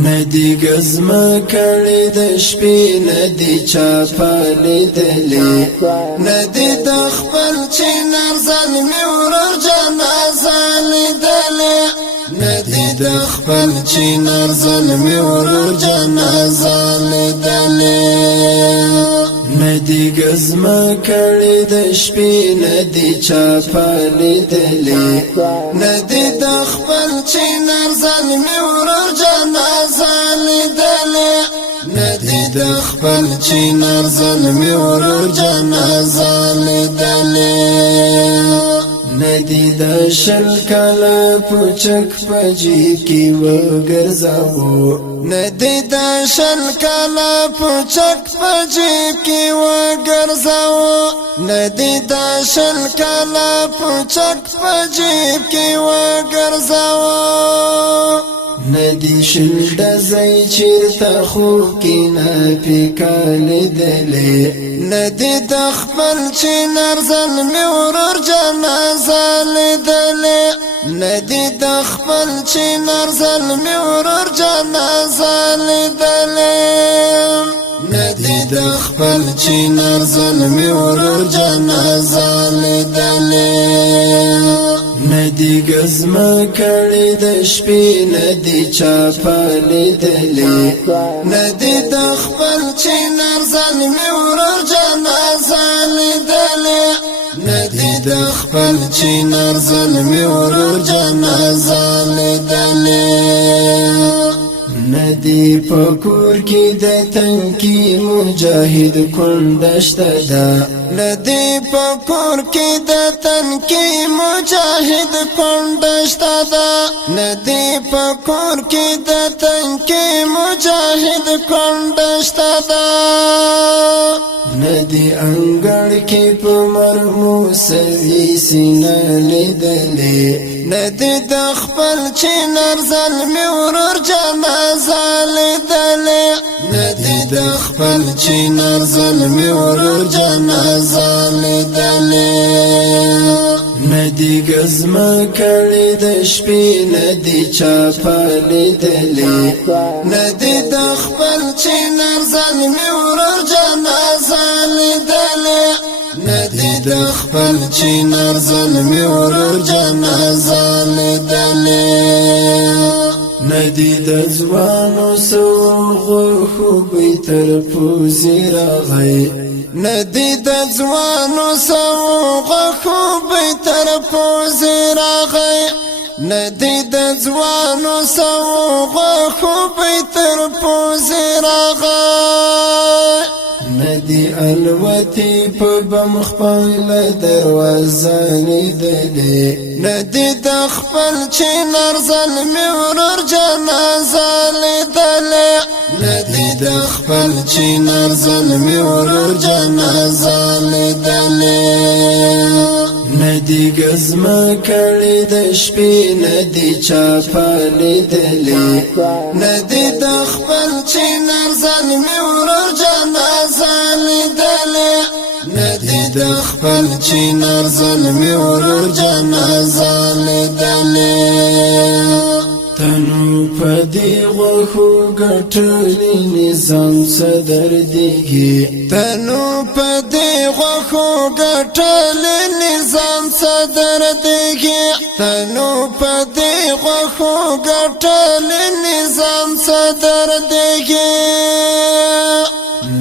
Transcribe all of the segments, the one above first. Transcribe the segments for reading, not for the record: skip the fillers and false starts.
ندی گزما کړي د شپې ندی چا پالیدلې ندی د خپل چنار ظلمي ورور جنازه لیدلې ندی د خپل چنار ظلمي ورور جنازه لیدلې ندی گزما کړي د شپې ندی چا پالیدلې ندی د خپل چنار ظلمي ورور جنازه لیدلې ندی د خپل چنار ظلمي ورور جنازه لیدلې ندی د شل کاله پوچک پجی کی وګرځاو ندی د شل کاله پوچک پجی کی وګرځاو ندی د شل کاله پوچک پجی کی وګرځاو ندی شل د زای چیرته خو کی نه پکال دلې ندی د خپل چنار ظلمي ورور جنازه لیدلې ندی د خپل چنار ظلمي ورور جنازه لیدلې ندی د خپل چنار ظلمي ورور جنازه لیدلې ندی گزما کړي د شپې ندی چا پالیدلې ندی د خپل چنار ظلمي ورور جنازه لیدلې ندی د خپل چنار ظلمي ورور جنازه لیدلې ندی پکور کی د تنکی مجاهد کندشت دا ندی پکور کی د تنکی مجاهد کندشت دا ندی پکور کی د تنکی مجاهد کندشت دا ندی انګړ کې په مرمو سوي سینه لیدلې ندی د خپل چنار ظلمي ورور جنازه لیدلې ندی د خپل چنار ظلمي ورور جنازه لیدلې ندی گزما کړي د شپې ندی چا پالیدلې ندی د خپل چنار ظلمي ورور جنازه لیدلې ندی د خپل چنار ظلمي ورور جنازه لیدلې ندی د ځوانو سوغو خوبې تر پوزې راغی ندی د ځوانو سوغو خوبې تر پوزې راغی ندی د ځوانو سوغو خوبې تر پوزې راغی ندی الوتی په بم خپل دروازه لیدلې ندی د خپل چنار ظلمي ورور جنازه لیدلې ندی د خپل چنار ظلمي ورور جنازه لیدلې ندی گزما کړي د شپې ندی چا پالیدلې ندی د خپل چنار ظلمي ورور جنازه لیدلې ندی د خپل چنار ظلمي ورور جنازه لیدلې تنو پدی غوخو گٹلی نظام صدر دیگی تنو پدی غوخو گٹلی نظام صدر دیگی تنو پدی غوخو گٹلی نظام صدر دیگی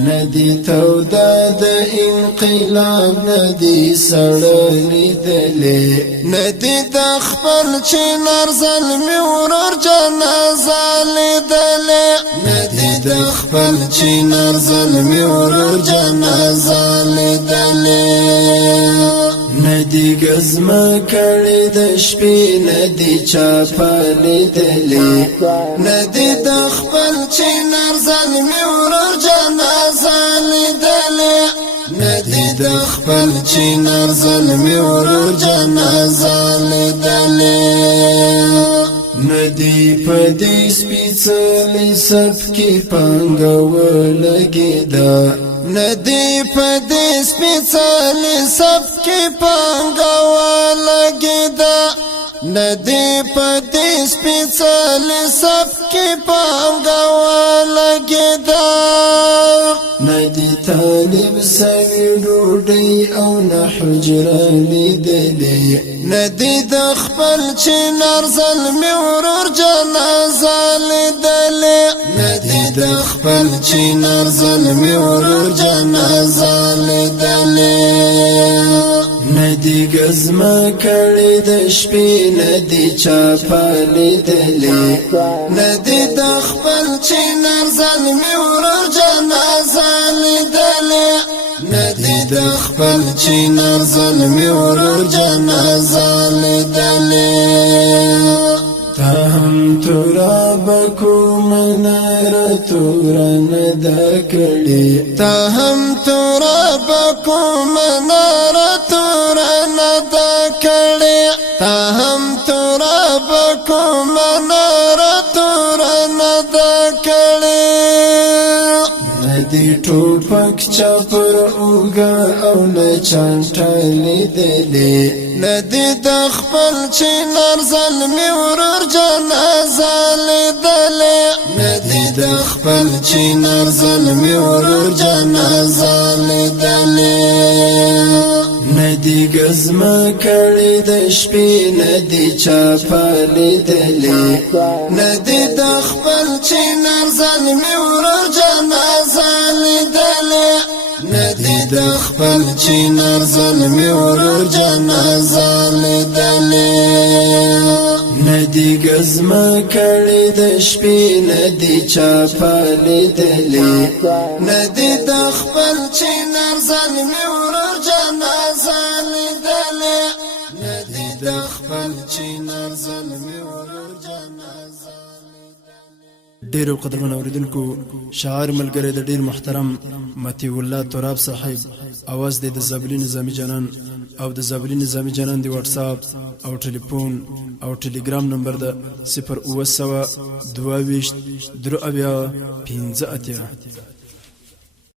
ندی تودا د انقلاب ندی سړلی دلې ندی د خپل چنار ظلمي ورور جنازه لیدلې ندی د خپل چنار ظلمي ورور جنازه لیدلې ندی گزما کړي د شپې ندی چا پالیدلې ندی د خپل چنار ظلمي ورور جنازه لیدلې ندی د خپل چنار ظلمي ورور جنازه لیدلې ندی پدې سپېڅلې صف کې پانګه ولګېده ندی پدې سپېڅلې صف کې پانګه ولګېده ندی پدې سپېڅلې صف کې پانګه طالب سوي ډوډۍ او نه حجره لیدلې ندی د خپل چنار زلمي ورور جنازه لیدلې ندی د خپل چنار زلمي ورور جنازه لیدلې ندی گزما کړي د شپې ندی چا پالیدلې ندی د خپل چنار زلمي ورور جنازه لیدلې ندی د خپل چنار زلمي ورور جنازه لیدلې تا هم تراب کو منار تورن د کړي تا هم تراب کو منار تورن د کړي تا هم تراب کو منار تورن د کړي ندی ټوپک چپر اوګه او نه چانټلې دلې ندی د خپل چنار زلمي ورور جنازه لیدلې ندی د خپل چنار زلمي ورور جنازه لیدلې ندی گزما کړي د شپې ندی چا پالیدلې ندی د خپل چنار زلمي ورور جنازه لیدلې ندی د خپل چنار زلمي ورور جنازه لیدلې ندی گزما کړي د شپې ندی چا پالیدلې ندی د خپل چنار زلمي ورور جنازه لیدلې ندی د خپل چنار زلمي ورور جنازه ډیرو قدرمن اوریدونکو شاعر ملګری د ډیر محترم متی الله تراب صاحب اواز د زابلی نظامی جانان او د زابلی نظامی جانان دی واتس اپ او ټلیفون او ټلګرام نمبر د 0 22 23 15